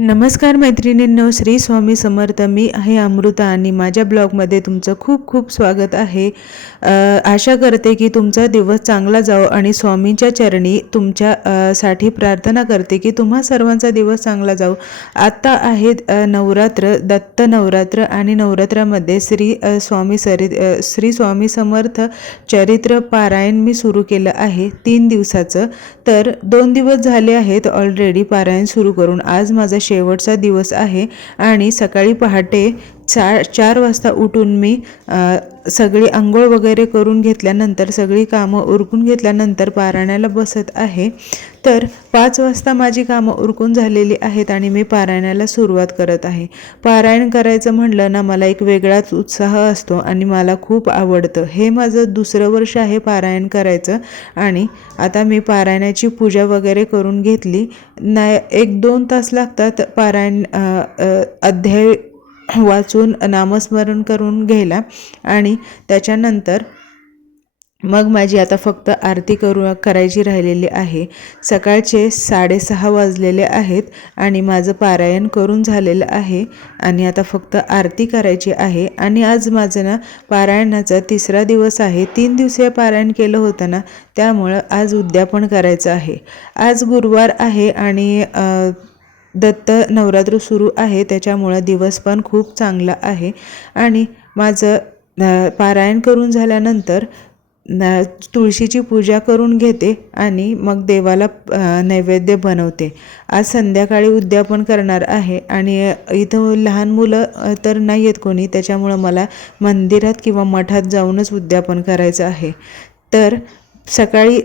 नमस्कार मैत्रिणींनो श्री स्वामी समर्थ. मी आहे अमृता आणि माझ्या ब्लॉगमध्ये तुमचं खूप खूप स्वागत आहे. आशा करते की तुमचा दिवस चांगला जावो आणि स्वामींच्या चरणी तुमच्या साठी प्रार्थना करते की तुम्हा सर्वांचा दिवस चांगला जावो. आत्ता आहेत नवरात्र दत्त नवरात्र आणि नवरात्रामध्ये श्री स्वामी सरी श्री स्वामी समर्थ चरित्र पारायण मी सुरू केलं आहे तीन दिवसाचं. तर दोन दिवस झाले आहेत ऑलरेडी पारायण सुरू करून. आज माझा शेवटचा दिवस आहे आणि सकाळी पहाटे चा चार वाजता उठून मी सगळी आंघोळ वगैरे करून घेतल्यानंतर सगळी कामं उरकून घेतल्यानंतर पारायणाला बसत आहे. तर पाच वाजता माझी कामं उरकून झालेली आहेत आणि मी पारायणाला सुरुवात करत आहे. पारायण करायचं म्हणलं ना मला एक वेगळाच उत्साह असतो आणि मला खूप आवडतं. हे माझं दुसरं वर्ष आहे पारायण करायचं आणि आता मी पारायणाची पूजा वगैरे करून घेतली. नाही एक दोन तास लागतात पारायण अध्याय वाचून नामस्मरण करून घ्यायला आणि त्याच्यानंतर मग माझी आता फक्त आरती करू करायची राहिलेली आहे. सकाळचे साडेसहा वाजलेले आहेत आणि माझं पारायण करून झालेलं आहे आणि आता फक्त आरती करायची आहे. आणि आज माझं ना पारायणाचा तिसरा दिवस आहे. तीन दिवसीय पारायण केलं होतं ना त्यामुळं आज उद्यापन करायचं आहे. आज गुरुवार आहे आणि दत्त नवरात्र सुरू आहे त्याच्यामुळं दिवस पण खूप चांगला आहे. आणि माझं पारायण करून झाल्यानंतर तुळशीची पूजा करून घेते आणि मग देवाला नैवेद्य बनवते. आज संध्याकाळी उद्यापन करणार आहे आणि इथं लहान मुलं तर नाही आहेत कोणी त्याच्यामुळं मला मंदिरात किंवा मठात जाऊनच उद्यापन करायचं आहे. तर सकाळी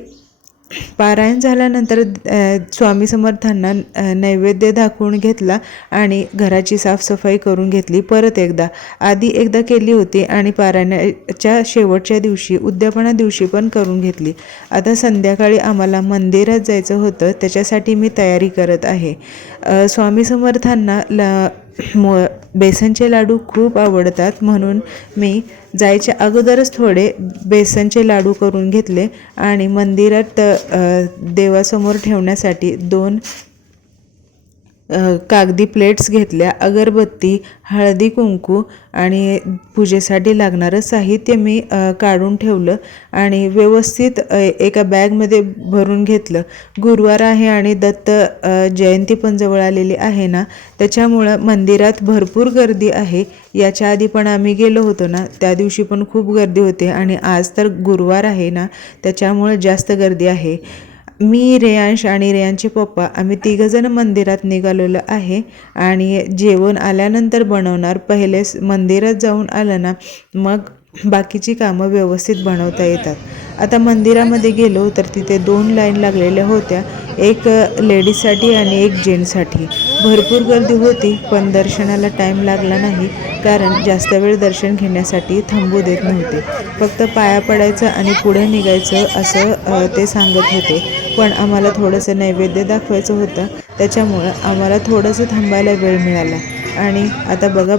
पारायण झाल्यानंतर स्वामी समर्थांना नैवेद्य दाखवून घेतला आणि घराची साफसफाई करून घेतली परत एकदा. आधी एकदा केली होती आणि पारायणाच्या शेवटच्या दिवशी उद्यापना दिवशी पण करून घेतली. आता संध्याकाळी आम्हाला मंदिरात जायचं होतं त्याच्यासाठी मी तयारी करत आहे. स्वामी समर्थांना ल मो बेसनचे लाडू खूप आवडतात. म्हणून मी जायच्या अगोदरच थोडे बेसनचे लाडू करून घेतले आणि मंदिरात देवासमोर ठेवण्यासाठी दोन कागदी प्लेट्स घेतल्या अगरबत्ती हळदी कुंकू आणि पूजेसाठी लागणारं साहित्य मी काढून ठेवलं आणि व्यवस्थित एका बॅगमध्ये भरून घेतलं. गुरुवार आहे आणि दत्त जयंती पण जवळ आलेली आहे ना त्याच्यामुळं मंदिरात भरपूर गर्दी आहे. याच्या आधी पण आम्ही गेलो होतो ना त्या दिवशी पण खूप गर्दी होते आणि आज तर गुरुवार आहे ना त्याच्यामुळं जास्त गर्दी आहे. मी रेयांश आणि रेयांचे पप्पा आम्ही तिघंजणं मंदिरात निघालेलो आहे आणि जेवण आल्यानंतर बनवणार. पहिले मंदिरात जाऊन आलं ना मग बाकीची कामं व्यवस्थित बनवता येतात. आता मंदिरामध्ये गेलो तर तिथे दोन लाईन लागलेल्या होत्या एक लेडीजसाठी आणि एक जेंट्ससाठी. भरपूर गर्दी होती पण दर्शनाला टाईम लागला नाही कारण जास्त वेळ दर्शन घेण्यासाठी थांबू देत नव्हते. फक्त पाया पडायचं आणि पुढे निघायचं असं ते सांगत होते. पण आम्हाला थोडंसं नैवेद्य दाखवायचं होतं. त्याच्यामुळं आम्हाला थोडंसं थांबायला वेळ मिळाला. आणि आता बघा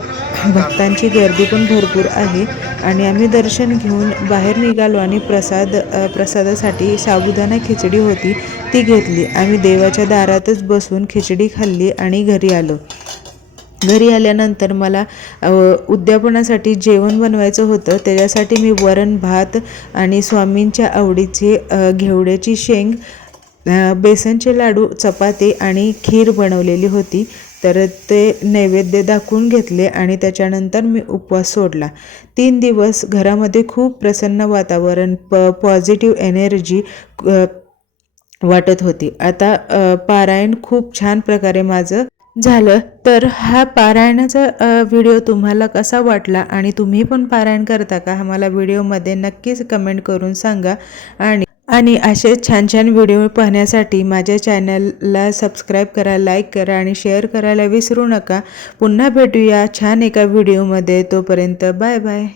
भक्तांची गर्दी पण भरपूर आहे. आणि आम्ही दर्शन घेऊन बाहेर निघालो आणि प्रसाद प्रसादासाठी साबुदाणा खिचडी होती ती घेतली. आम्ही देवाच्या दारातच बसून खिचडी खाल्ली आणि घरी आलो. घरी आल्यानंतर मला उद्यापनासाठी जेवण बनवायचं होतं. त्याच्यासाठी मी वरण भात आणि स्वामींच्या आवडीचे घेवड्याची शेंग बेसनचे लाडू चपाती आणि खीर बनवलेली होती. तर ते नैवेद्य दाखवून घेतले आणि त्याच्यानंतर मी उपवास सोडला. तीन दिवस घरामध्ये खूप प्रसन्न वातावरण प पॉझिटिव्ह एनर्जी वाटत होती. आता पारायण खूप छान प्रकारे माझं झालं. तर हा पारायणाचा व्हिडिओ तुम्हाला कसा वाटला आणि तुम्ही पण पारायण करता का? मला व्हिडिओमध्ये नक्कीच कमेंट करून सांगा. आणि आणि असे छान छान व्हिडिओ पाहण्यासाठी माझ्या चॅनलला सबस्क्राईब करा लाईक करा आणि शेअर करायला विसरू नका. पुन्हा भेटूया छान एका व्हिडिओमध्ये. तोपर्यंत बाय बाय